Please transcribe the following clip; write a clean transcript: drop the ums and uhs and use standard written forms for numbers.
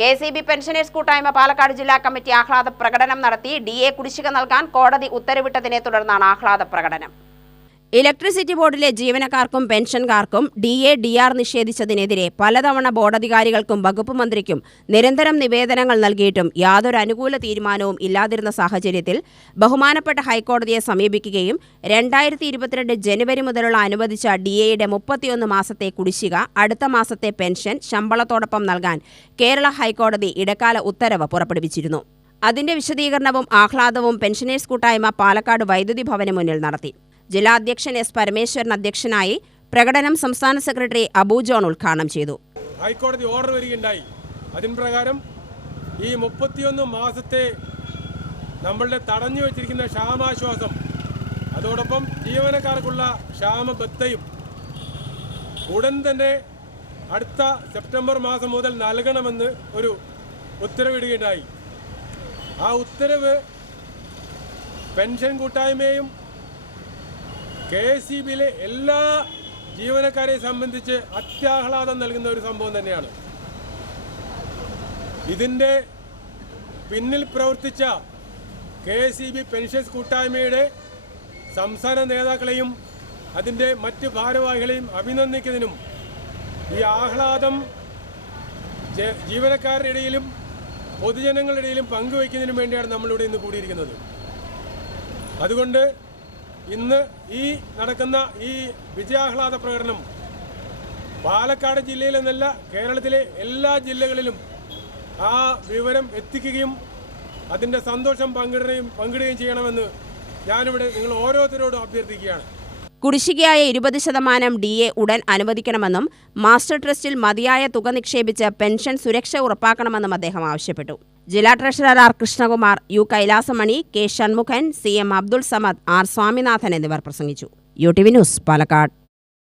KSEB pensioners കൂട്ടായ്മ പാലക്കാട് ജില്ലാ committee ആഹ്ലാദ പ്രകടനം നടത്തി. DA കുടിശ്ശിക നൽകാൻ കോടതി ഉത്തരവിട്ടതിനെ തുടർന്നാണ് ആഹ്ലാദ പ്രകടനം. ഇലക്ട്രിസിറ്റി ബോർഡിലെ ജീവനക്കാർക്കും പെൻഷൻകാർക്കും DA DR നിഷേധിച്ചതിനെതിരെ പലതവണ ബോർഡധികാരികൾക്കും വകുപ്പ് മന്ത്രിക്കും നിരന്തരം നിവേദനങ്ങൾ നൽകിയിട്ടും യാതൊരു അനുകൂല തീരുമാനവും ഇല്ലാതിരുന്ന സാഹചര്യത്തിൽ ബഹുമാനപ്പെട്ട ഹൈക്കോടതിയെ സമീപിക്കുകയും 2022 ജനുവരി മുതലുള്ള അനുവദിച്ച DAയുടെ 31 മാസത്തെ കുടിശ്ശിക അടുത്ത മാസത്തെ പെൻഷൻ ശമ്പളത്തോടൊപ്പം നൽകാൻ കേരള ഹൈക്കോടതി ഇടക്കാല ഉത്തരവ് പുറപ്പെടുവിച്ചിരുന്നു. അതിന്റെ വിശദീകരണവും ആഹ്ലാദവും പെൻഷനേഴ്സ് കൂട്ടായ്മ പാലക്കാട് വൈദ്യുതി ഭവന് മുന്നിൽ നടത്തി. ജില്ലാ അധ്യക്ഷൻ S. പരമേശ്വരൻ അധ്യക്ഷനായി. പ്രകടനം സംസ്ഥാന സെക്രട്ടറി അബു ജോൺ ഉദ്ഘാടനം ചെയ്തു. ഹൈക്കോടതി ഓർഡർ വരികയുണ്ടായി. അതിൻ പ്രകാരം ഈ 31 മാസത്തെ നമ്മളുടെ തടഞ്ഞു വെച്ചിരിക്കുന്ന ക്ഷാമാശ്വാസം, അതോടൊപ്പം ജീവനക്കാർക്കുള്ള ക്ഷാമബത്തയും ഉടൻ തന്നെ അടുത്ത സെപ്റ്റംബർ മാസം മുതൽ നൽകണമെന്ന് ഒരു ഉത്തരവിടുകയുണ്ടായി. ആ ഉത്തരവ് പെൻഷൻ കൂട്ടായ്മയും കെഎസ്ഇബിയിലെ എല്ലാ ജീവനക്കാരെ സംബന്ധിച്ച് അത്യാഹ്ലാദം നൽകുന്ന ഒരു സംഭവം തന്നെയാണ്. ഇതിൻ്റെ പിന്നിൽ പ്രവർത്തിച്ച കെഎസ്ഇബി പെൻഷൻസ് കൂട്ടായ്മയുടെ സംസ്ഥാന നേതാക്കളെയും അതിൻ്റെ മറ്റ് ഭാരവാഹികളെയും അഭിനന്ദിക്കുന്നതിനും ഈ ആഹ്ലാദം ജീവനക്കാരുടെ ഇടയിലും പൊതുജനങ്ങളുടെ ഇടയിലും പങ്കുവയ്ക്കുന്നതിനും വേണ്ടിയാണ് നമ്മളിവിടെ ഇന്ന് കൂടിയിരിക്കുന്നത്. അതുകൊണ്ട് ഇന്ന് ഈ നടക്കുന്ന ഈ വിജയാഹ്ലാദ പ്രകടനം പാലക്കാട് ജില്ലയിലെന്നല്ല കേരളത്തിലെ എല്ലാ ജില്ലകളിലും ആ വിവരം എത്തിക്കുകയും അതിൻ്റെ സന്തോഷം പങ്കിടുകയും ചെയ്യണമെന്ന് ഞാനിവിടെ നിങ്ങൾ ഓരോരുത്തരോടും അഭ്യർത്ഥിക്കുകയാണ്. കുടിശ്ശികയായ 20% DA ഉടൻ അനുവദിക്കണമെന്നും മാസ്റ്റർ ട്രസ്റ്റിൽ മതിയായ തുക നിക്ഷേപിച്ച് പെൻഷൻ സുരക്ഷ ഉറപ്പാക്കണമെന്നും അദ്ദേഹം ആവശ്യപ്പെട്ടു. ജില്ലാ treasurer R. Krishnakumar, U. കൈലാസമണി, K. Shanmughan, CM. Abdul Samad, R. Swaminathan എന്നിവർ പ്രസംഗിച്ചു. UTV news Palakkad.